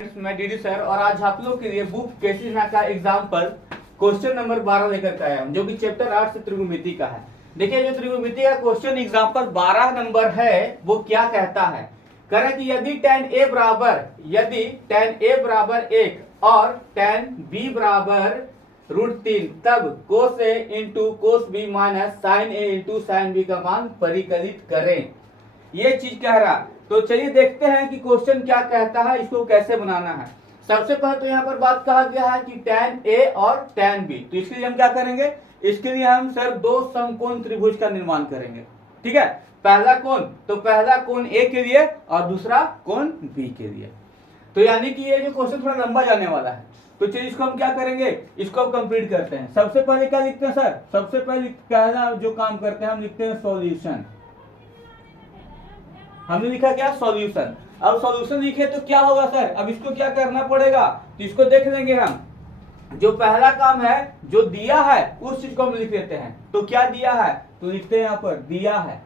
मैं DD sir और आज आप लोग के लिए बुक केसीना का एग्जाम्पल क्वेश्चन नंबर 12 लेकर के आया हूं, जो कि चैप्टर 8 से त्रिकोणमिति का है। देखिए, जो त्रिकोणमिति का क्वेश्चन एग्जाम्पल 12 नंबर है वो क्या कहता है। कह रहा है कि यदि tan a बराबर 1 और tan b बराबर √3 तब cos a into cos b minus sin a into sin b का मान परिकलित करें। ये चीज कह रहा। तो चलिए देखते हैं कि क्वेश्चन क्या कहता है, इसको कैसे बनाना है। सबसे पहले तो यहाँ पर बात कहा गया है कि tan A और tan B। तो इसके लिए हम क्या करेंगे, इसके लिए हम सर दो समकोण त्रिभुज का निर्माण करेंगे। ठीक है, पहला कोण, तो पहला कोण A के लिए और दूसरा कोण B के लिए। तो यानी कि ये जो क्वेश्चन थोड़ा लंबा जाने वाला है, तो चलिए इसको हम क्या करेंगे, इसको हम कंप्लीट करते हैं। सबसे पहले क्या लिखते हैं सर, सबसे पहले पहला जो काम करते हैं हम लिखते हैं सॉल्यूशन। हमने लिखा क्या, सॉल्यूशन। अब सॉल्यूशन लिखे तो क्या होगा सर, अब इसको क्या करना पड़ेगा, तो इसको देख लेंगे हम। जो पहला काम है जो दिया है उस चीज को हम लिख लेते हैं। तो क्या दिया है, तो लिखते हैं यहां पर दिया है,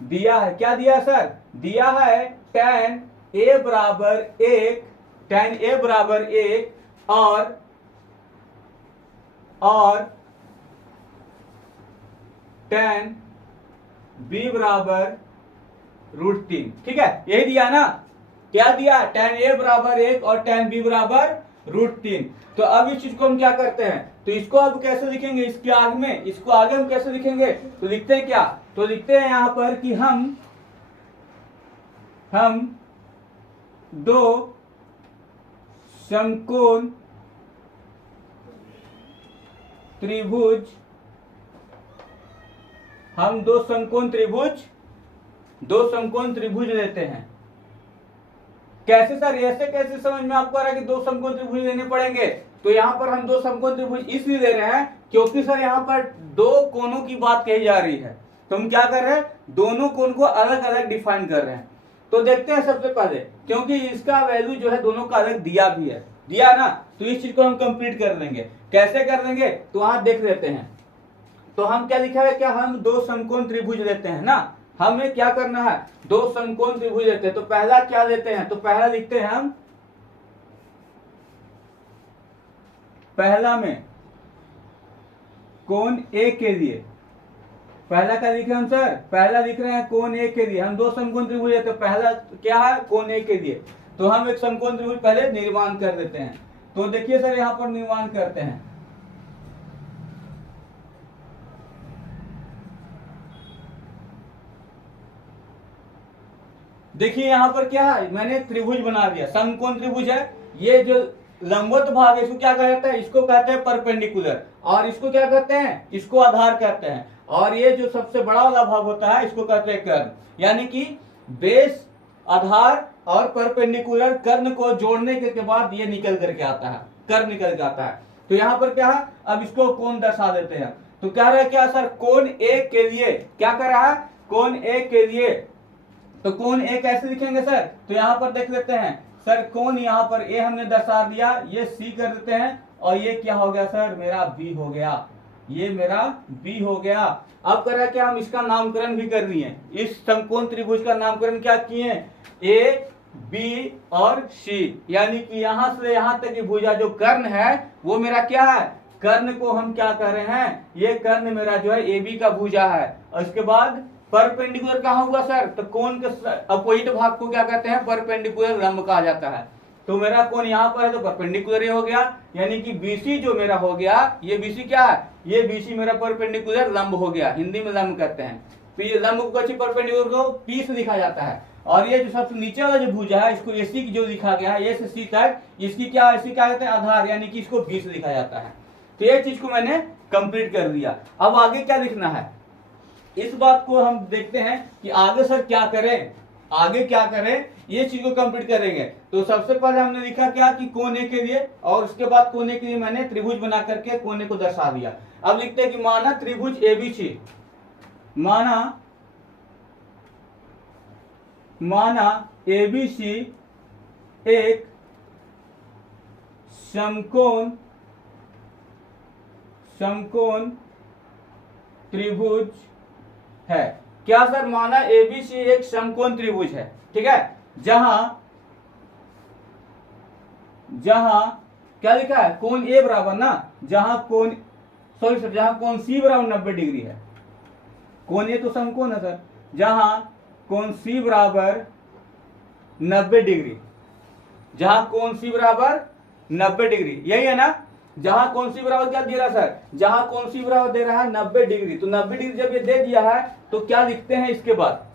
दिया है। क्या दिया है सर, दिया है tan a बराबर 1, tan a बराबर 1 और tan b बराबर √3। ठीक है, यही दिया ना, क्या दिया, tan a बराबर 1 और tan b बराबर √3। तो अब इस चीज को हम क्या करते हैं, तो इसको अब कैसे लिखेंगे, इसके आगे में, इसको आगे हम कैसे लिखेंगे, तो लिखते हैं क्या, तो लिखते हैं यहां पर कि हम दो समकोण त्रिभुज, हम दो समकोण त्रिभुज लेते हैं। कैसे सर, ऐसे कैसे समझ में आपको आ रहा है कि दो समकोण त्रिभुज लेने पड़ेंगे। तो यहां पर हम दो समकोण त्रिभुज इसलिए ले रहे हैं क्योंकि सर यहां पर दो कोणों की बात कही जा रही है। तो हम क्या कर रहे हैं, दोनों कोण को अलग अलग डिफाइन कर रहे हैं। तो देखते हैं सबसे पहले, क्योंकि इसका वैल्यू जो है दोनों का अलग दिया भी है, दिया ना, तो इस चीज को हम कंप्लीट कर लेंगे। कैसे कर लेंगे, तो वहां देख लेते हैं। तो हम क्या लिखा है, क्या हम दो समकोण त्रिभुज लेते हैं ना, हमें क्या करना है, दो समकोण त्रिभुज लेते हैं। तो पहला क्या लेते हैं, तो पहला लिखते हैं हम, पहला में कोण A के लिए, पहला क्या लिखे हम सर, पहला लिख रहे हैं कोण A के लिए। हम दो समकोण त्रिभुज लेते हैं, पहला क्या है, कोण A के लिए। तो हम एक समकोण त्रिभुज पहले निर्माण कर देते हैं। तो देखिए सर यहां पर निर्माण करते हैं। देखिए यहां पर क्या है, मैंने त्रिभुज बना दिया, समकोण त्रिभुज है। ये जो लंबवत भाग है इसको क्या कहते हैं, इसको कहते हैं परपेंडिकुलर, और इसको क्या कहते हैं, इसको आधार कहते हैं। और ये जो सबसे बड़ा वाला भाग होता है इसको कहते हैं कर्ण। यानी कि बेस, आधार और परपेंडिकुलर कर्ण को जोड़ने के बाद ये निकल करके आता है, कर्ण निकल के आता है। तो यहाँ पर क्या है, अब इसको कोण दर्शा देते हैं। तो कह रहा है क्या सर, कोण A के लिए, क्या कर रहा है, कोण A के लिए, तो कोण A कैसे लिखेंगे सर, तो यहां पर देख लेते हैं सर, कोण यहां पर A हमने दर्शा दिया, ये C कर देते हैं, और ये क्या हो गया सर, मेरा B हो गया, ये मेरा B हो गया। अब कर रहा है क्या, हम इसका नामकरण भी कर दिए, इस समकोण त्रिभुज का नामकरण क्या किए, A, B और C। यानी कि यहां से यहां तक की भुजा जो कर्ण है वो मेरा क्या है, कर्ण को हम क्या कर रहे हैं, ये कर्ण मेरा जो है AB का भुजा है। और इसके बाद परपेंडिकुलर कहां हुआ सर, तो कोण के अपोजिट भाग को क्या कहते हैं, परपेंडिकुलर लंब कहा जाता है। तो मेरा कोण यहां पर है तो परपेंडिकुलर हो गया, यानी कि BC जो मेरा हो गया, ये BC क्या है, ये BC मेरा परपेंडिकुलर लंब हो गया, हिंदी में लंब कहते हैं। तो ये लंब को परपेंडिकुलर को P से लिखा जाता है। और ये जो सबसे नीचे वाला जो भुजा है इसको AC जो लिखा गया है, A से C तक, इसकी क्या, इसी क्या कहते हैं, आधार, यानी कि इसको B से लिखा जाता है। तो ये चीज को मैंने कंप्लीट कर दिया। अब आगे क्या लिखना है, इस बात को हम देखते हैं कि आगे सर क्या करें, आगे क्या करें, ये चीज को कंप्लीट करेंगे। तो सबसे पहले हमने लिखा क्या कि कोण A के लिए, और उसके बाद कोण A के लिए मैंने त्रिभुज बना करके कोण A को दर्शा दिया। अब लिखते हैं कि माना त्रिभुज ABC, माना ABC एक समकोण त्रिभुज है। क्या सर, माना एबीसी एक समकोण त्रिभुज है, ठीक है, जहां क्या लिखा है, कोण ए बराबर ना, जहां कोण सॉरी सर, जहां कोण सी बराबर 90 डिग्री है। कोण ए तो समकोण है सर, जहां कोण सी बराबर 90 डिग्री, जहां कोण सी बराबर 90 डिग्री, यही है ना। जहां कोण सी बराबर क्या दे रहा है सर, जहां कोण सी बराबर दे रहा है 90 डिग्री, तो 90 डिग्री जब ये दे दिया है तो क्या लिखते हैं इसके बाद,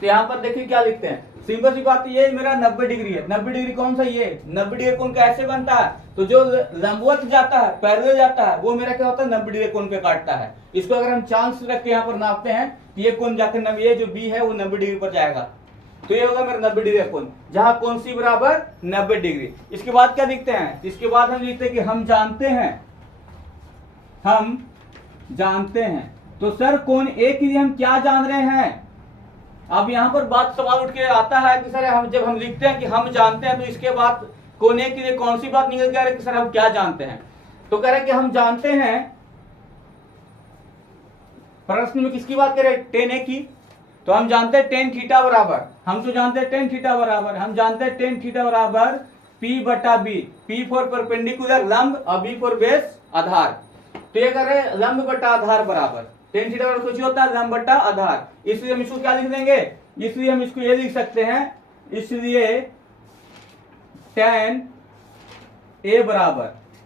तो यहां पर देखिए क्या लिखते हैं, सिंपल सी बात, ये मेरा 90 डिग्री है। 90 डिग्री कौन सा, ये 90 डिग्री कोण कैसे बनता है, तो जो लंबवत जाता है, पैरेलल जाता है, वो मेरा क्या होता है 90 डिग्री कोण पे काटता है। इसको अगर हम चांस रख के यहाँ पर नापते हैं, ये कोण जाकर ये जो बी है वो 90 डिग्री पर जाएगा, तो ये होगा मेरा 90 डिग्री कोण, जहां कोण सी बराबर 90 डिग्री। इसके बाद क्या लिखते हैं, इसके बाद हम लिखते हैं कि हम जानते हैं। तो सर कोण ए के लिए हम क्या जान रहे हैं। अब यहां पर बात सवाल उठ के आता है कि सर हम जब हम लिखते हैं कि हम जानते हैं, तो इसके बाद कोण ए के लिए कौन सी बात निकल के आ रही है कि सर हम क्या जानते हैं। तो कह रहे हैं कि हम जानते हैं, प्रश्न में किसकी बात करें, टेन ए की, तो हम जानते हैं टेन थीटा बराबर, हम तो जानते हैं टेन थीटा बराबर, हम जानते हैं टेन थीटा बराबर P बटा बी, P फॉर परपेंडिकुलर लंब और B फॉर बेस आधार। तो ये कह रहे हैं लंब बटा आधार बराबर टेन थीटा बराबर कुछ होता है लंब बटा आधार, इसलिए हम इसको क्या लिख देंगे, इसलिए हम इसको ये लिख सकते हैं, इसलिए tan A बराबर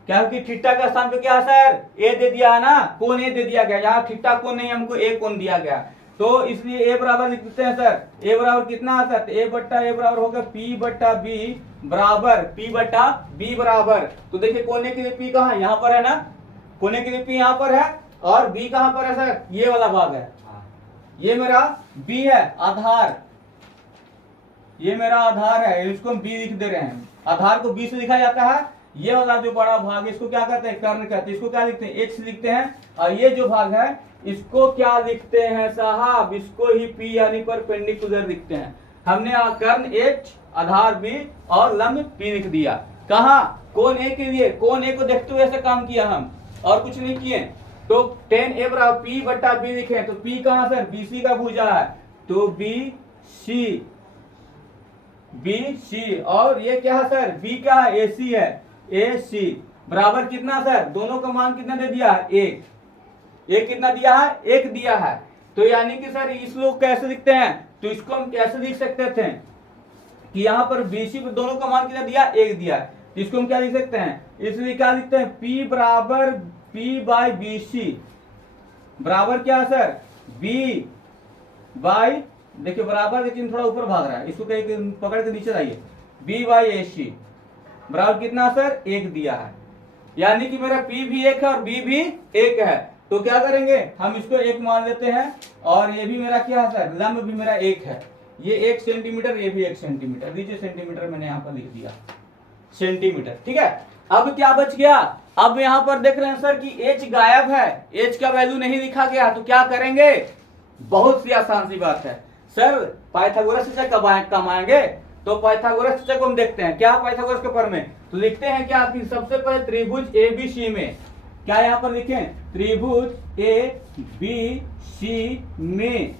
क्या, कि थीटा का स्थान पे क्या है सर, ए दे दिया है ना, कोण ए दे दिया गया, यहाँ थीटा कोण नहीं, हमको ए कोण दिया गया, तो इसलिए ए बराबर लिख देते हैं सर, ए बराबर कितना है सर, ए बट्टा ए बराबर होगा P बट्टा बी बराबर P बट्टा बी बराबर। तो देखिए कोने के लिए P कहाँ है, यहाँ पर है ना, कोने के लिए P यहाँ पर है, और B कहाँ पर है सर, ये वाला भाग है, ये मेरा B है आधार, ये मेरा आधार है, इसको हम B लिख दे रहे हैं, आधार को B से लिखा जाता है, ये वाला जो बड़ा भाग है इसको क्या कहते हैं, कर्ण कहते हैं, इसको क्या लिखते हैं, H लिखते हैं, और ये जो भाग है इसको क्या लिखते हैं साहब, इसको ही P यानी परपेंडिकुलर लिखते हैं। हमने कर्ण H, आधार B और लंब P लिख दिया, कहा कोण A के लिए, कोण A को देखते हुए ऐसे काम किया हम, और कुछ नहीं किए। तो tan A बराबर P बटा B लिखे, तो P कहाँ सर, BC का भुजा है, तो BC, और ये क्या है सर, B क्या है, AC है, AC बराबर कितना सर, दोनों का मान कितना दे दिया है, एक कितना दिया है, एक दिया है। तो यानी कि सर इस लोग कैसे लिखते हैं, तो इसको हम कैसे लिख सकते थे कि यहाँ पर BC पर दोनों का मान कितना दिया, एक दिया है, तो इसको हम क्या लिख सकते हैं, इसलिए क्या लिखते हैं, P बराबर P बाई BC बराबर क्या है सर, B बाई, देखिए बराबर लेकिन थोड़ा ऊपर भाग रहा है, इसको कहीं पकड़ के नीचे लाइए, B बाई AC बराबर कितना सर, एक दिया है, यानी कि मेरा P भी एक है और B भी एक है। तो क्या करेंगे, हम इसको एक मान लेते हैं, और ये भी मेरा क्या है सर, लंब भी मेरा एक है, ये 1 सेंटीमीटर, ये भी 1 सेंटीमीटर, नीचे सेंटीमीटर मैंने यहाँ पर लिख दिया, सेंटीमीटर, ठीक है। अब क्या बच गया, अब यहाँ पर देख रहे हैं सर कि H गायब है, H का वैल्यू नहीं लिखा गया, तो क्या करेंगे, बहुत सी आसान सी बात है सर, पाइथागोरस से कमाएंगे। तो पाइथागोरस चर्चा को हम देखते हैं, क्या पाइथागोरस के पर में, तो लिखते हैं क्या कि सबसे पहले त्रिभुज ABC में, क्या यहाँ पर लिखें, त्रिभुज ABC में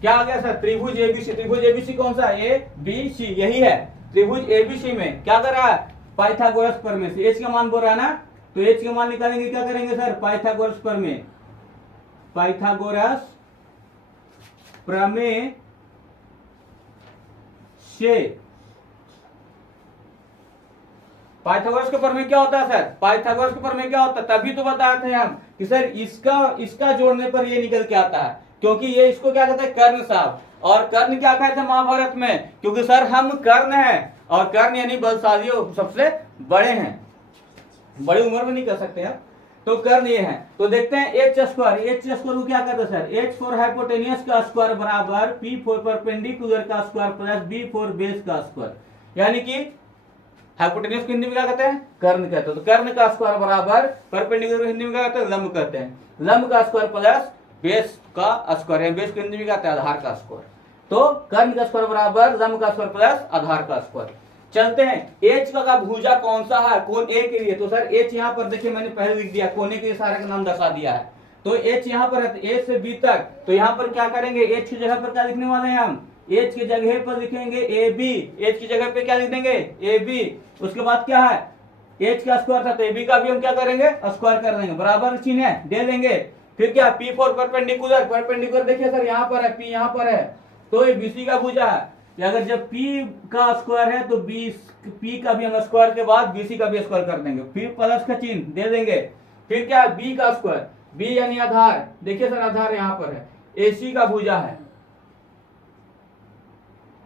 क्या आ गया सर, त्रिभुज ABC कौन सा, ABC यही है, त्रिभुज ABC में क्या कर रहा है, पाइथागोरस प्रमेय से H का मान बोल रहा है ना, तो H का मान निकालेंगे, क्या करेंगे सर, पाइथागोरस प्रमेय, पाइथागोरस प्रमेय से, पाइथागोरस के प्रमेय क्या होता है सर, पाइथागोरस के प्रमेय क्या होता है, तभी तो बताए थे हम कि सर इसका जोड़ने पर ये निकल के आता है, क्योंकि ये इसको क्या कहते हैं, कर्ण साहब, और कर्ण क्या कहते हैं महाभारत में, क्योंकि सर हम कर्ण हैं, और कर्ण यानी बलशाली सबसे बड़े हैं, बड़ी उम्र में नहीं कर सकते आप, तो कर्ण ये है। तो देखते हैं H स्क्वायर को क्या कहते हैं सर, H फॉर हाइपोटेनियस का स्क्वायर बराबर P फॉर परपेंडिकुलर का square plus B for base का स्क्वायर, यानी कि हाइपोटेनियस को हिंदी में क्या कहते हैं, कर्ण कहते हैं, तो कर्ण का स्क्वायर बराबर परपेंडिकुलर हिंदी में क्या कहते हैं, लंब कहते हैं, लंब का स्क्वायर प्लस बेस का स्क्वायर, बेस को हिंदी में कहते हैं आधार का स्क्वायर, तो कर्ण का स्क्वायर बराबर लंब का स्क्वायर प्लस आधार का स्क्वायर। चलते हैं H का भुजा कौन सा है, कोण A के लिए, तो सर H यहाँ पर देखिए मैंने पहले लिख दिया, कोने के लिए सारे का नाम दर्शा दिया है, तो एच यहाँ पर है, तो ए से बी तक, तो यहाँ पर क्या करेंगे, एच की जगह पर क्या लिखने वाले हैं हम, एच की जगह पर लिखेंगे ए बी, एच की जगह पे क्या लिख देंगे ए बी। उसके बाद क्या है, एच का स्क्वायर था तो ए बी का भी हम क्या करेंगे स्क्वायर कर देंगे, बराबर चिन्ह है दे देंगे। फिर क्या पी फॉर परपेंडिकुलर, परपेंडिकुलर देखिए सर यहाँ पर है, पी यहाँ पर है, तो ये बीसी का भुजा है, अगर जब P का स्क्वायर है तो बी P का भी हम स्क्वायर के बाद BC का भी स्क्वायर कर देंगे, फिर प्लस का चिन्ह दे देंगे। फिर क्या B का स्क्वायर, B यानी आधार, देखिए सर आधार यहाँ पर है, AC का भुजा है,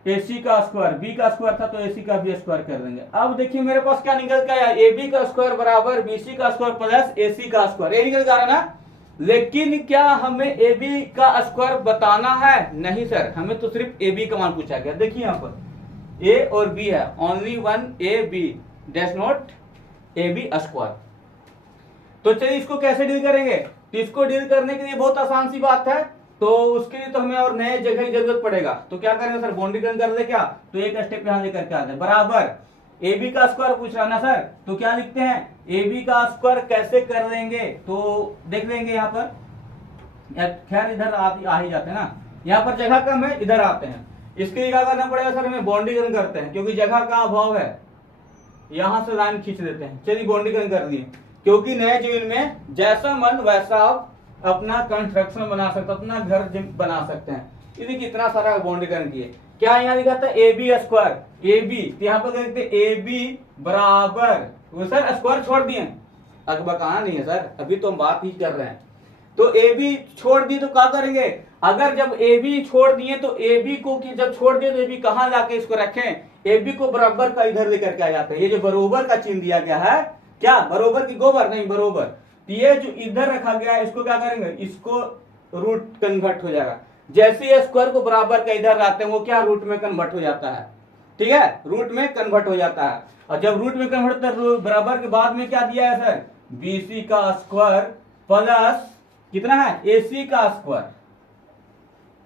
AC का स्क्वायर, B का स्क्वायर था तो AC का भी स्क्वायर कर देंगे। अब देखिए मेरे पास क्या निकल के आया, AB का स्क्वायर बराबर BC का स्क्वायर प्लस AC का स्क्वायर, ये निकल के आ रहा ना। लेकिन क्या हमें AB का स्क्वायर बताना है, नहीं सर, हमें तो सिर्फ AB का मान पूछा गया। देखिए यहाँ पर A और B है, only one AB dash not AB square. तो चलिए इसको कैसे डील करेंगे, तो इसको डील करने के लिए बहुत आसान सी बात है, तो उसके लिए तो हमें और नए जगह की जरूरत पड़ेगा। तो क्या करेंगे सर, बाउंड्रीकरण कर दे क्या, तो एक स्टेप यहाँ लेकर के आते हैं, बराबर AB का स्क्वायर पूछ रहा ना सर, तो क्या लिखते हैं AB का स्क्वायर कैसे कर देंगे, तो देख लेंगे यहाँ पर, खैर इधर आ ही जाते हैं ना, यहाँ पर जगह कम है इधर आते हैं। इसके लिए क्या करना पड़ेगा सर, हमें बाउंड्रीकरण करते हैं, क्योंकि जगह का अभाव है, यहां से लाइन खींच देते हैं। चलिए बाउंड्रीकरण कर दिए, क्योंकि नए जमीन में जैसा मन वैसा आप अपना कंस्ट्रक्शन बना सकते, अपना घर बना सकते हैं। इसलिए कितना सारा बाउंड्रीकरण किए, क्या यहाँ लिखा था A B square, A B, यहाँ पर लिखते ए बी बराबर, वो सर स्क्वायर छोड़ दिए, अकबकाना नहीं है सर, अभी तो हम बात ही कर रहे हैं। तो ए बी छोड़ दी तो क्या करेंगे, अगर जब ए बी छोड़ दिए तो ए बी को जब छोड़ दिए तो ए बी कहाँ लाके इसको रखें, ए बी को बराबर का इधर लेकर के आ जाते हैं। ये जो बरोबर का चिन्ह दिया गया है, क्या बरोबर की गोबर नहीं, बरोबर, तो ये जो इधर रखा गया है इसको क्या करेंगे, इसको रूट कन्वर्ट हो जाएगा। जैसे ये स्क्वायर को बराबर का इधर लाते हैं वो क्या रूट में कन्वर्ट हो जाता है, ठीक है, रूट में कन्वर्ट हो जाता है। और जब रूट में कन्वर्ट होता है बराबर के बाद में क्या दिया है सर, BC का स्क्वायर प्लस कितना है AC का स्क्वायर,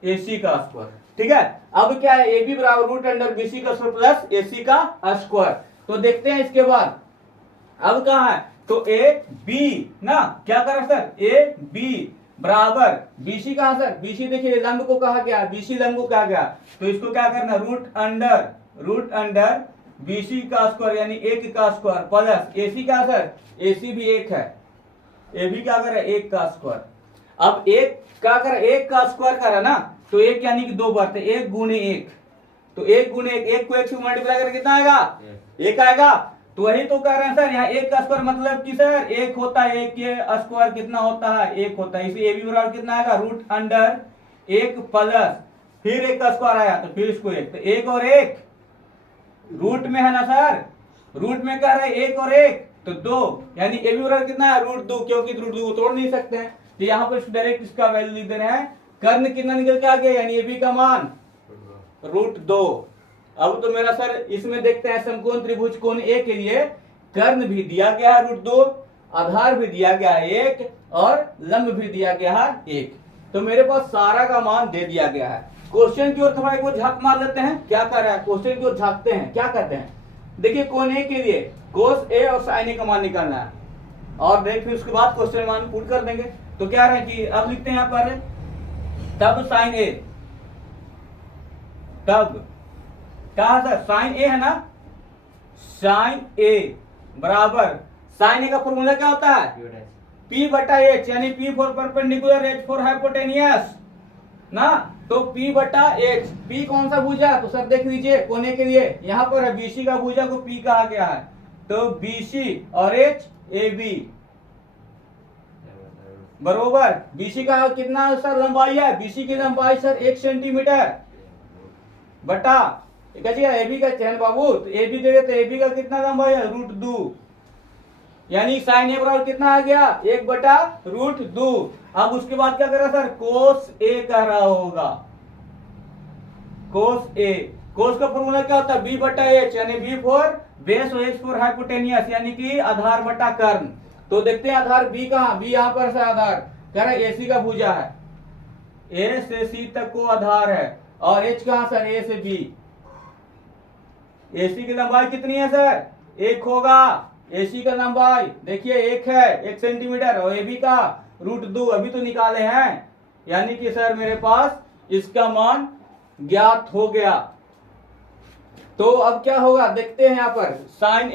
AC का स्क्वायर, ठीक है। अब क्या है, AB बराबर रूट अंडर BC का स्क्वायर प्लस AC का स्क्वायर। तो देखते हैं इसके बाद अब कहाँ है, तो AB ना, क्या करें सर, AB बराबर BC कहा सर, BC देखिए लंब को कहा गया, BC लंब को कहा गया, तो इसको क्या करना, रूट अंडर BC का स्क्वायर यानी 1 का स्क्वायर प्लस AC का सर, AC भी 1 है, AB क्या करे 1 का स्क्वायर। अब 1 क्या करे, 1 का स्क्वायर करा ना, तो 1 यानी कि 2 बार, 1 गुणे 1, तो 1 गुणे 1, 1 को 1 से मल्टीप्लाई करके कितना आएगा, 1 आएगा। तो वही तो कह रहे हैं सर, यहाँ 1 का स्क्वायर मतलब कि सर 1 होता है, 1 के स्क्वायर कितना होता है, 1 होता है, इसे AB बराबर कितना आएगा, रूट अंडर 1 प्लस फिर 1 का स्क्वायर आया तो फिर इसको 1, तो 1 और 1 रूट में है ना सर, रूट में कह रहे हैं 1 और 1 तो 2, यानी AB बराबर कितना है, रूट 2, क्योंकि रूट 2 तोड़ नहीं सकते हैं, तो यहाँ पर डायरेक्ट इसका वैल्यू लिख दे रहे हैं, कर्ण कितना निकल के आ गया, यानी AB का मान रूट 2। अब तो मेरा सर इसमें देखते हैं समकोण त्रिभुज कोण ए के लिए कर्ण भी दिया गया है रूट 2, आधार भी दिया गया है 1 और लंब भी दिया गया है 1, तो मेरे पास सारा का मान दे दिया गया है। क्वेश्चन की ओर थोड़ा एक झांक मार लेते हैं, क्या कर रहा है, क्वेश्चन की ओर झांकते हैं, क्या करते हैं, देखिए कोण ए के लिए कोस ए और साइन ए का मान निकालना है, और देख फिर उसके बाद क्वेश्चन मान पूर्ण कर देंगे। तो क्या है कि अब लिखते हैं यहाँ पर, तब साइन ए, तब कहा सर साइन ए है ना, साइन ए बराबर, साइन ए का फॉर्मूला क्या होता है, P बटा H, यानी P for perpendicular, H for hypotenuse ना, तो P बटा H, P कौन सा भुजा, तो सर देख लीजिए कोने के लिए यहाँ पर है, BC का भुजा को P कहा गया है, तो BC और H AB बरोबर, BC का कितना सर लंबाई है, BC की लंबाई सर 1 सेंटीमीटर बटा AB का चयन बाबू, तो AB दे तो AB का कितना लंबाई है, रूट 2, यानी साइन ए बराबर कितना आ गया, 1 बटा रूट 2। अब उसके बाद क्या कर रहा सर, कोस ए कह रहा होगा, कोस ए, कोस का फॉर्मूला क्या होता है, B बटा H, यानी B फॉर बेस और H फॉर हाइपोटेनियस, यानी कि आधार बटा कर्ण। तो देखते हैं आधार B कहाँ, B यहाँ पर से आधार कह रहा है AC का भुजा है, A से C तक को आधार है, और H कहाँ सर, A से B, AC की लंबाई कितनी है सर, 1 होगा, AC का लंबाई देखिए 1 है, 1 सेंटीमीटर, और AB का √2 अभी तो निकाले हैं, यानी कि सर मेरे पास इसका मान ज्ञात हो गया। तो अब क्या होगा देखते हैं यहाँ पर साइन।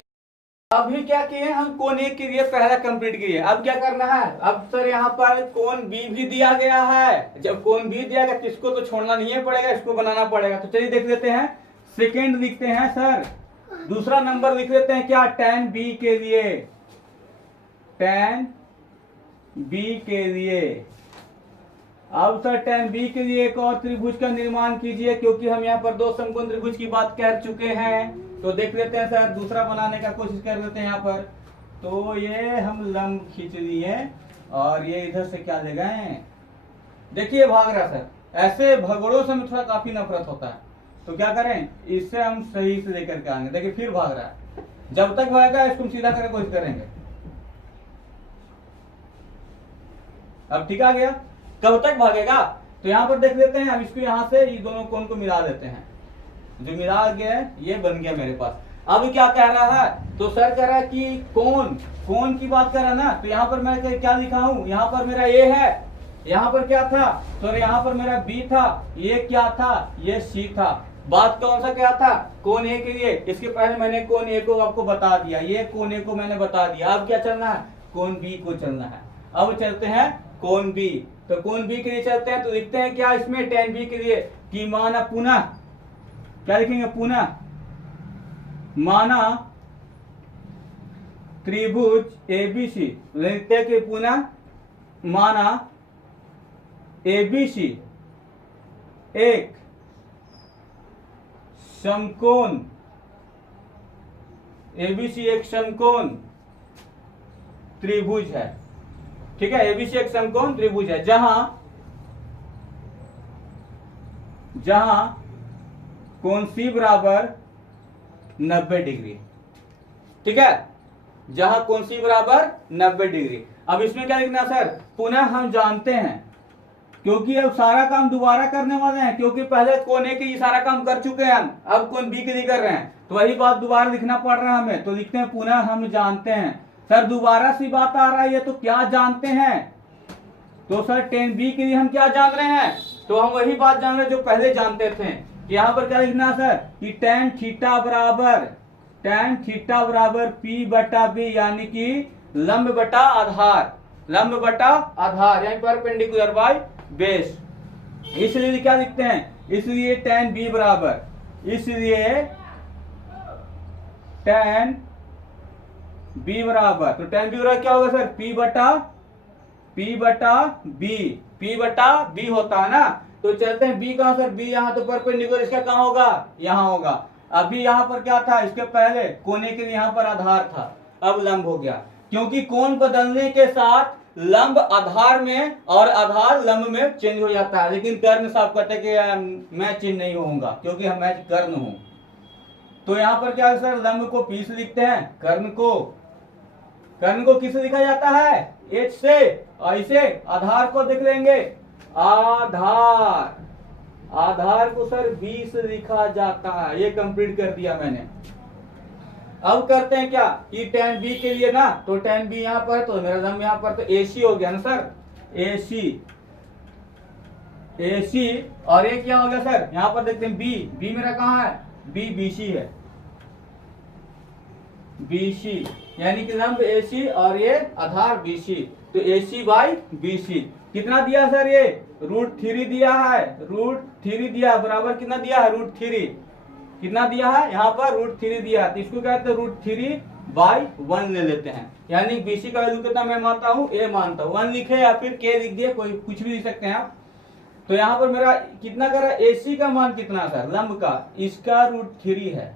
अभी क्या किए हम, कोण ए के लिए पहला कंप्लीट किए। अब क्या करना है, अब सर यहाँ पर कोण बी भी दिया गया है। जब कोण बी दिया गया तो इसको तो छोड़ना नहीं पड़ेगा, इसको बनाना पड़ेगा। तो चलिए देख लेते हैं, सेकेंड लिखते हैं सर, दूसरा नंबर लिख लेते हैं क्या, tan बी के लिए, tan बी के लिए। अब सर tan बी के लिए एक और त्रिभुज का निर्माण कीजिए, क्योंकि हम यहाँ पर दो समकोण त्रिभुज की बात कर चुके हैं। तो देख लेते हैं सर, दूसरा बनाने का कोशिश कर लेते हैं यहाँ पर। तो ये हम लंब खींच लिए और ये इधर से क्या ले गए, देखिए भाग रहा सर। ऐसे भगोड़ों से हमें थोड़ा काफी नफरत होता है, तो क्या करें, इससे हम सही से लेकर के आएंगे। देखिए फिर भाग रहा है, जब तक भागेगा इसको हम सीधा करने की कोशिश करेंगे। अब ठीक आ गया, कब तक भागेगा, तो यहाँ पर देख लेते हैं। अब इसको यहाँ से ये दोनों कोण को मिला देते हैं, जो मिला गया है ये बन गया मेरे पास। अब क्या कह रहा है, तो सर कह रहा है कि कोण की बात कर रहा है ना। तो यहाँ पर मैं क्या लिखा हूं, यहाँ पर मेरा ए है, यहाँ पर क्या था, तो यहाँ पर मेरा बी था, ये क्या था, ये सी था। बात कौन सा क्या था, कोण ए के लिए। इसके पहले मैंने कोण ए को आपको बता दिया, ये कोण ए को मैंने बता दिया। अब क्या चलना है, कोण बी को चलना है। अब चलते हैं कोण बी, तो कोण बी के लिए चलते हैं। तो लिखते हैं क्या इसमें, tan बी के लिए कि माना पुनः, क्या लिखेंगे, पुनः माना त्रिभुज एबीसी। लिखते हैं कि पुनः माना एबीसी एक समकोण, एबीसी एक समकोण त्रिभुज है। ठीक है, एबीसी एक समकोण त्रिभुज है, जहां कोण सी बराबर 90 डिग्री। ठीक है, जहां कोण सी बराबर 90 डिग्री। अब इसमें क्या लिखना सर, पुनः हम जानते हैं, क्योंकि अब सारा काम दोबारा करने वाले हैं, क्योंकि पहले कोण ए के सारा काम कर चुके हैं हम, अब कोण बी के लिए कर रहे हैं, तो वही बात दोबारा लिखना पड़ रहा है हमें। तो लिखते हैं पुनः हम जानते हैं। सर दोबारा सी बात आ रहा है, तो क्या जानते हैं, तो सर tan बी के लिए हम क्या जान रहे हैं, तो हम वही बात जान रहे हैं जो पहले जानते थे। यहाँ पर क्या लिखना सर कि tan थीटा बराबर P बटा B, यानी कि लंब बटा आधार, यानी परपेंडिकुलर बाय बेस। इसलिए क्या लिखते हैं, इसलिए tan B बराबर, tan B बराबर, तो tan B बराबर क्या होगा सर, P बटा B होता है ना। तो चलते हैं B कहां सर, B यहाँ तो परपेंडिकुलर, इसका कहां होगा, यहाँ होगा। अभी यहाँ पर क्या था, इसके पहले कोने के लिए यहाँ पर आधार था, अब लंब हो गया, क्योंकि कोण बदलने के साथ लंब आधार में और आधार लंब में चेंज हो जाता है। लेकिन कर्ण साहब कहते हैं कि मैं चेंज नहीं होऊंगा, क्योंकि मैं कर्ण हूं। तो यहाँ पर क्या है सर, लंब को P से लिखते हैं, कर्ण को किससे लिखा जाता है, H से। और इसे आधार को देख लेंगे, आधार को सर B से लिखा जाता है। ये कंप्लीट कर दिया मैंने। अब करते हैं क्या कि tan B के लिए ना, तो tan B यहाँ पर, तो मेरा लंब यहाँ पर, तो AC हो गया ना सर, AC। और ये क्या हो गया सर, यहाँ पर देखते हैं B मेरा कहाँ है, B BC है, BC, यानी कि लंब AC और ये आधार BC। तो AC बाई BC कितना दिया सर, ये √3 दिया है, √3 दिया बराबर कितना दिया है, √3 कितना दिया है, यहाँ पर √3 दिया है। तो इसको कहते हैं √3/1 ले लेते हैं, यानी BC का वैल्यू कितना मैं मानता हूँ, A मानता हूँ। 1 लिखे या फिर K लिख दिए, कोई कुछ भी लिख सकते हैं आप। तो यहाँ पर मेरा कितना कर रहा है, AC का मान कितना सर, लंब का, इसका √3 है,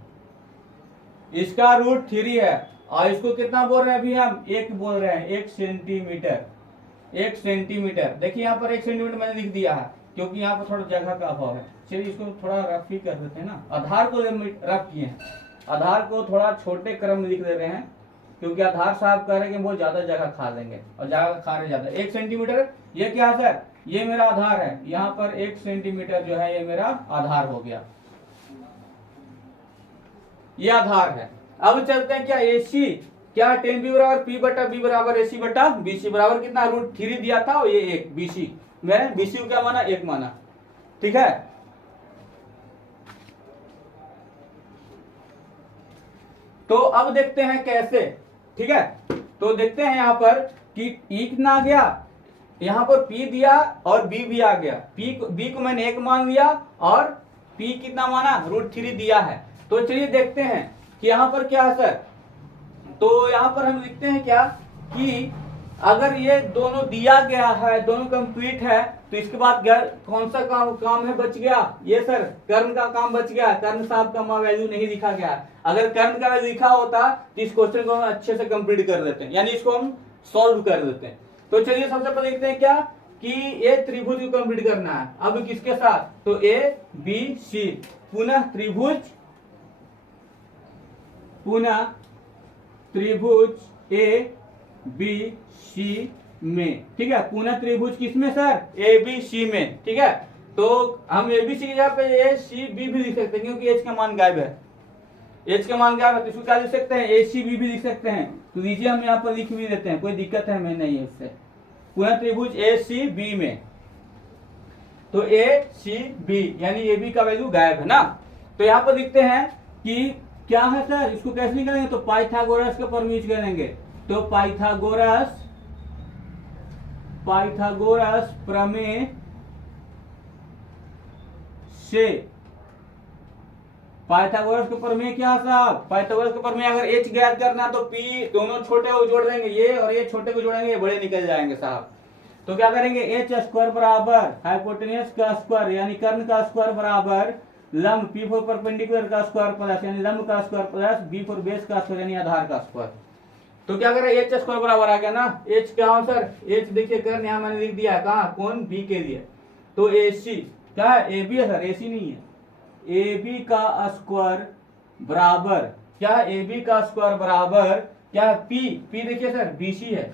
इसका √3 है। और इसको कितना बोल रहे हैं अभी हम, 1 बोल रहे हैं, 1 सेंटीमीटर। देखिए यहाँ पर 1 सेंटीमीटर मैंने लिख दिया है, क्योंकि यहाँ पर थोड़ा जगह का अभाव है। चलिए इसको थोड़ा रफ ही कर देते हैं ना, आधार को रफ किए हैं, आधार को थोड़ा छोटे क्रम में लिख दे रहे हैं, क्योंकि आधार साहब कह रहे हैं कि बहुत ज्यादा जगह खा लेंगे, और जगह खा रहे ज्यादा। 1 सेंटीमीटर ये क्या है सर, ये मेरा आधार है, यहाँ पर 1 सेंटीमीटर जो है ये मेरा आधार हो गया, ये आधार है। अब चलते हैं क्या AC, क्या टेन बी बराबर पी बटा बी बराबर एसी बटा बीसी बराबर कितना √3 दिया था और ये 1 बीसी, मैंने बीसी को क्या माना 1 माना, ठीक है। तो अब देखते हैं कैसे, ठीक है। तो देखते हैं यहाँ पर कि ई कितना आ गया, यहाँ पर P दिया और B भी आ गया, B को मैंने 1 मान लिया और P कितना माना √3 दिया है। तो चलिए देखते हैं कि यहाँ पर क्या है सर। तो यहाँ पर हम लिखते हैं क्या कि अगर ये दोनों दिया गया है, दोनों कंप्लीट है, तो इसके बाद कौन सा काम है बच गया, ये सर कर्ण का काम बच गया। कर्ण साहब का वैल्यू नहीं लिखा गया, अगर कर्ण का वैल्यू लिखा होता तो इस क्वेश्चन को हम अच्छे से कंप्लीट कर देते हैं, यानी इसको हम सॉल्व कर देते हैं। तो चलिए सबसे पहले देखते हैं क्या कि ये त्रिभुज को कंप्लीट करना है। अब किसके साथ, तो ए बी सी, पुनः त्रिभुज ए बी सी में, ठीक है। पुनः त्रिभुज किसमें सर, ए बी सी में, ठीक है। तो हम ए बी सी की जगह पे ए सी बी भी लिख सकते हैं, क्योंकि एच का मान गायब है, एच का मान गायब है, तो इसको क्या लिख सकते हैं, ए सी बी भी लिख सकते हैं। तो लीजिए हम यहाँ पर लिख भी देते हैं, कोई दिक्कत है हमें नहीं है उससे। पुनः त्रिभुज ए सी बी में, तो ए सी बी यानी ए बी का वैल्यू गायब है ना। तो यहाँ पर लिखते हैं कि क्या है सर, इसको कैसे निकालेंगे, तो पाइथागोरस का फॉर्मूला यूज करेंगे। तो पाइथागोरस प्रमेय से, पाइथागोरस का प्रमेय क्या साहब, पाइथागोरस का प्रमेय अगर h ज्ञात करना तो p दोनों छोटे को जोड़ देंगे, ये और ये छोटे को जोड़ेंगे, ये बड़े निकल जाएंगे साहब। तो क्या करेंगे, h स्क्वायर बराबर हाइपोटेन्यूज का स्क्वायर यानी कर्ण का स्क्वायर बराबर लंब p फॉर परपेंडिकुलर का स्क्वायर प्लस यानी लंब का square plus b for base का स्क्वायर यानी आधार का स्क्वायर। तो क्या करें, h स्क्वायर बराबर आ गया ना, h क्या हो सर, h देखिए कर्ण यहाँ मैंने लिख दिया, कहाँ कौन b के लिए। तो ac क्या है, ab है सर, ac नहीं है, AB का स्क्वायर बराबर क्या है, AB का स्क्वायर बराबर क्या है, P देखिए सर BC है,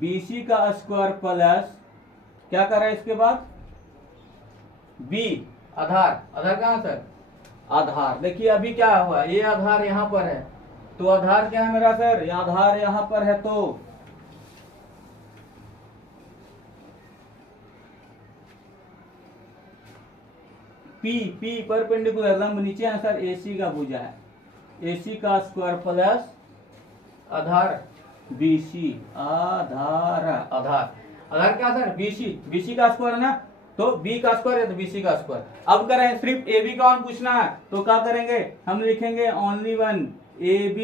BC का स्क्वायर प्लस क्या कर रहा है इसके बाद B आधार कहाँ सर, आधार देखिए अभी क्या हुआ, ये आधार यहाँ पर है, तो आधार क्या है मेरा सर, आधार यहाँ पर है, तो P परपेंडिकुलर लंब नीचे है सर, AC का भुजा है, AC का स्क्वायर प्लस आधार BC, आधार क्या सर, BC का स्क्वायर है ना, तो B का स्क्वायर है तो BC का स्क्वायर। अब करें सिर्फ AB का मान पूछना है, तो क्या करेंगे, हम लिखेंगे ओनली वन AB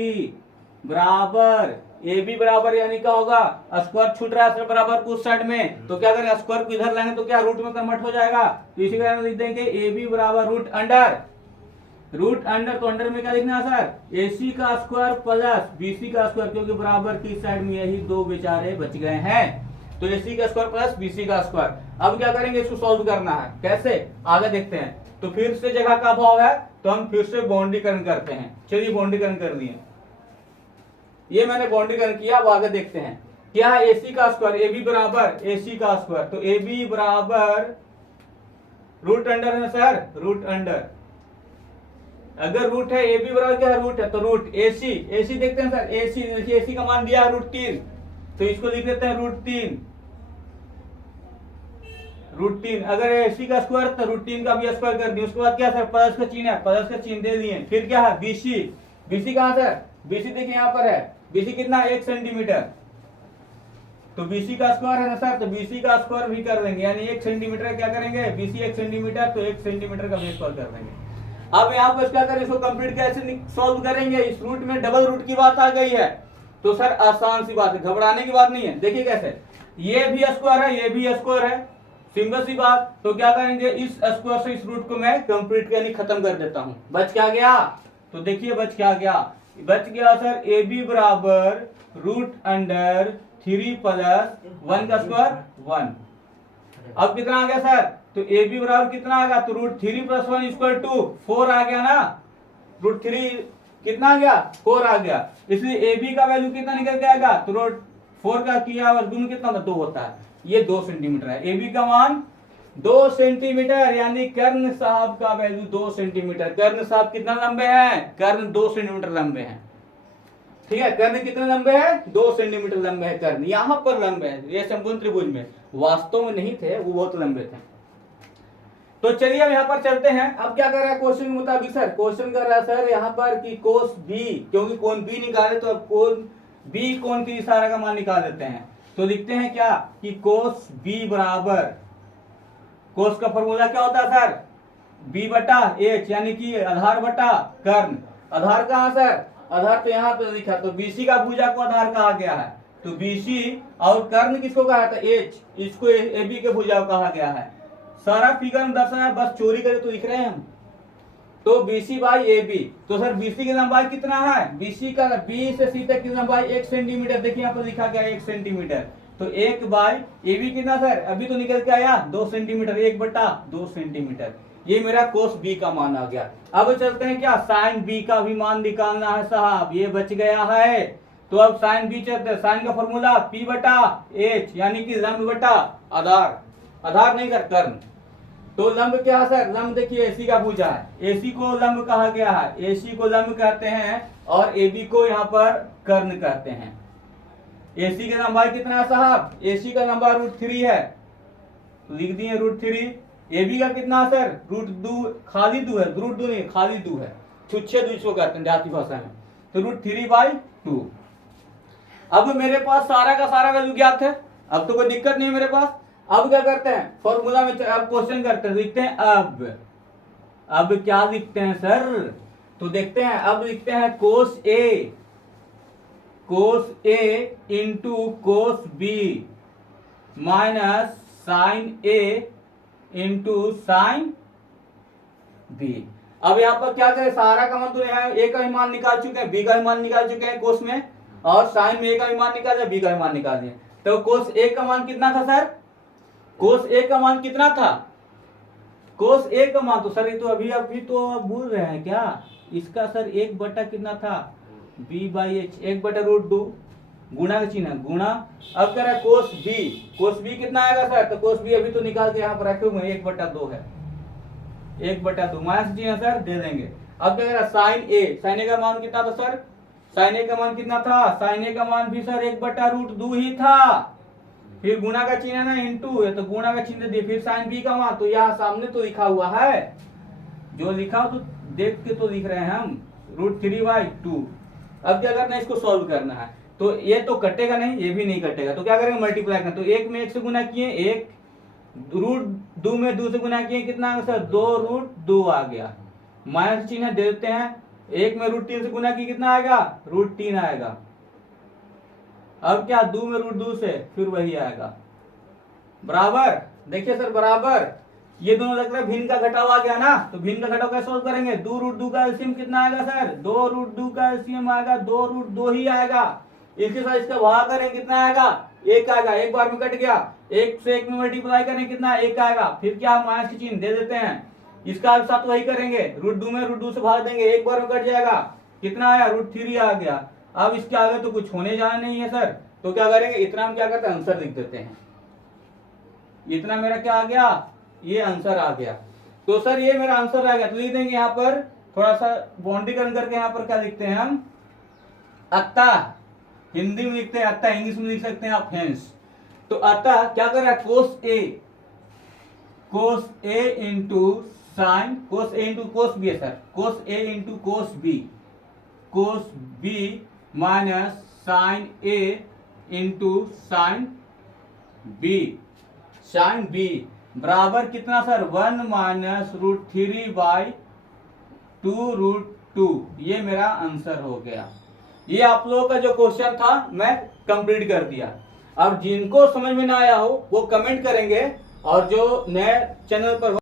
बराबर यानी क्या होगा, स्क्वायर छूट रहा है सर बराबर कुछ साइड में, तो क्या करें स्क्वायर को इधर लाएंगे तो क्या रूट में कन्वर्ट हो जाएगा, तो इसी कारण लिख देंगे AB बराबर रूट अंडर, तो अंडर में क्या लिखना है सर, AC का स्क्वायर प्लस BC का स्क्वायर, क्योंकि बराबर की साइड में यही दो बेचारे बच गए हैं, तो AC का स्क्वायर प्लस BC का स्क्वायर। अब क्या करेंगे, इसको सॉल्व करना है, कैसे आगे देखते हैं। तो फिर से जगह का अभाव है, तो हम फिर से बाउंड्रीकरण करते हैं। चलिए बाउंड्रीकरण कर दिए, ये मैंने बाउंड्रीकरण किया, अब आगे देखते हैं क्या है, AC का स्क्वायर, AB बराबर AC का स्क्वायर, तो AB बराबर रूट अंडर है सर, रूट अंडर, अगर रूट है AB बराबर क्या है, रूट है, तो रूट AC देखते हैं सर, AC का मान दिया है √3, तो इसको लिख देते हैं √3, अगर AC का स्क्वायर तो √3 का भी स्क्वायर कर दिया, उसके बाद क्या सर, प्लस का चिन्ह है, प्लस का चिन्ह दे दिए, फिर क्या है BC कहां सर, BC देखिए यहाँ पर है, BC कितना 1 सेंटीमीटर, तो BC का स्क्वायर है ना सर, तो BC का स्क्वायर भी कर देंगे, यानी 1 सेंटीमीटर क्या करेंगे, BC 1 सेंटीमीटर, तो 1 सेंटीमीटर का भी स्क्वायर कर देंगे। अब यहाँ पर क्या करें, इसको कंप्लीट कैसे सॉल्व करेंगे, इस रूट में डबल रूट की बात आ गई है, तो सर आसान सी बात है, घबराने की बात नहीं है। देखिए कैसे, ये भी स्क्वायर है, ये भी स्क्वायर है, सिंपल सी बात। तो क्या करेंगे, इस स्क्वायर से इस रूट को मैं कंप्लीट यानी खत्म कर देता हूं। बच क्या गया, तो देखिए बच क्या गया, बच गया सर AB बराबर √3 प्लस 1 का स्क्वायर 1। अब कितना आ गया सर, तो AB बराबर कितना आ गया, तो √3 प्लस 1 इक्वल टू 4 आ गया ना, √3 कितना आ गया, 4 आ गया, इसलिए AB का वैल्यू कितना निकल के आएगा, तो √4 का किया वर्गमूल कितना होता है, 2 होता है, ये 2 सेंटीमीटर है, AB का मान 2 सेंटीमीटर, यानी कर्ण साहब का वैल्यू 2 सेंटीमीटर। कर्ण साहब कितना लंबे हैं, कर्ण 2 सेंटीमीटर लंबे हैं, ठीक है, कर्ण कितने लंबे है, 2 सेंटीमीटर लंबे है कर्ण, यहाँ पर लंबे है, ये समकोण त्रिभुज में, वास्तव में नहीं थे, वो बहुत लंबे थे। तो चलिए अब यहाँ पर चलते हैं। अब क्या कर रहा है क्वेश्चन के मुताबिक, सर क्वेश्चन कर रहा है सर यहाँ पर कि कोस बी, क्योंकि कोण बी निकाले तो अब कोण बी कोण की इशारा का मान निकाल देते हैं। तो लिखते हैं क्या कि कोस बी बराबर, कोस का फॉर्मूला क्या होता है सर, बी बटा एच, यानी कि आधार बटा कर्ण। आधार कहाँ सर, आधार तो यहाँ पे लिखा, तो बीसी का भुजा को आधार कहा गया है, तो बीसी और कर्ण किसको कहा था, एच, इसको एबी के भुजा को कहा गया है। सारा फिगर में दर्शाया, बस चोरी करे तो लिख रहे हैं हम। तो BC बाई AB, तो सर BC की लंबाई कितना है, BC का B से C तक की लंबाई 1 सेंटीमीटर, देखिए यहाँ पर लिखा गया 1 सेंटीमीटर, तो 1 बाई AB कितना सर, अभी तो निकल के आया 2 सेंटीमीटर, 1 बटा 2 सेंटीमीटर, ये मेरा कोस B का मान आ गया। अब चलते हैं क्या, साइन B का भी मान निकालना है साहब, ये बच गया है। तो अब साइन B चलते हैं, साइन का फॉर्मूला P बटा H, यानी कि लंब बटा आधार, आधार नहीं सर कर्ण। तो लंब क्या है सर, लंब देखिए AC का भुजा है, AC को लंब कहा गया है, AC को लंब कहते हैं और AB को यहाँ पर कर्ण कहते हैं। AC की लंबाई कितना है साहब, AC का लंबाई √3 है, लिख दिए √3। AB का कितना है सर, √2, खाली 2 है, √2 नहीं खाली 2 है, छुच्छे 2 इसको कहते हैं देहाती भाषा में, तो √3/2। अब मेरे पास सारा का सारा वैल्यू ज्ञात है, अब तो कोई दिक्कत नहीं है मेरे पास। अब क्या करते हैं, फॉर्मूला में अब क्वेश्चन करते हैं, लिखते हैं अब क्या लिखते हैं सर, तो देखते हैं, अब लिखते हैं cos A into cos B minus sine A into sine B. अब यहाँ पर क्या करें, सारा का मान तो यहाँ ए का भी मान निकाल चुके हैं, बी का भी मान निकाल चुके हैं कोस में, और साइन में ए का भी मान निकाल दिया, बी का भी मान निकाल दिया। तो कोस ए का मान कितना था सर, कोस ए का मान कितना था, कोस ए का मान, तो सर ये तो अभी तो आप भूल रहे हैं क्या, इसका सर 1 बटा कितना था, b बाई एच, 1 बटा √2, गुणा का चिन्ह गुणा। अब कह रहा है कोस बी कितना आएगा सर, तो कोस बी अभी तो निकाल के यहाँ पर रखे हुए 1 बटा 2 है, 1 बटा 2 माइनस चिन्ह सर दे देंगे। अब क्या कह रहा है साइन ए का मान कितना था सर, साइन ए का मान कितना था, साइन ए का मान भी सर 1 बटा √2 ही था, फिर गुणा का चिन्ह है ना इंटू है, तो गुणा का चिन्ह दिए, फिर साइन बी का मान, तो यहाँ सामने तो लिखा हुआ है, जो लिखा तो देख के तो लिख रहे हैं हम, √3/2। अब क्या करना है, इसको सॉल्व करना है, तो ये तो कटेगा नहीं, ये भी नहीं कटेगा, तो क्या करेंगे मल्टीप्लाई करना, तो 1 में 1 से गुना किए 1, √2 में 2 से गुना किए कितना आ गया सर, 2√2 आ गया, माइनस चिन्ह दे देते हैं, 1 में √3 से गुना किए कितना आएगा, √3 आएगा। अब क्या 2 में √2 से फिर वही आएगा, बराबर, देखिए सर बराबर, ये दोनों लग रहा है भिन्न का घटाव आ गया ना, तो भिन्न का घटाव कैसे सॉल्व करेंगे, 2√2 का एलसीएम कितना आएगा सर, 2√2 का एलसीएम आएगा 2√2 ही आएगा, इसके साथ इसका भाग करें कितना आएगा, 1 आएगा, एक बार में कट गया, 1 से 1 में मल्टीप्लाई करें कितना 1 आएगा, फिर क्या माइनस की चिन्ह दे देते हैं, इसका साथ वही करेंगे, √2 में √2 से भाग देंगे, एक बार में कट जाएगा, कितना आया √3 आ गया। अब इसके आगे तो कुछ होने जाना नहीं है सर, तो क्या करेंगे, इतना हम क्या करते हैं आंसर लिख देते हैं, इतना मेरा क्या आ गया, ये आंसर आ गया। तो सर ये मेरा आंसर आ गया, तो लिख देंगे यहाँ पर थोड़ा सा बाउंड्रीकरण करके, यहाँ पर क्या लिखते हैं हम, अतः, हिंदी में लिखते हैं अतः, इंग्लिश में लिख सकते हैं आप हेंस। तो अतः क्या कर रहा है, cos A into sine, cos A into cos B है sir, cos A into cos B minus sine A into sine B बराबर कितना सर, 1 माइनस √3/2√2, ये मेरा आंसर हो गया। ये आप लोगों का जो क्वेश्चन था मैं कंप्लीट कर दिया। अब जिनको समझ में ना आया हो वो कमेंट करेंगे, और जो नए चैनल पर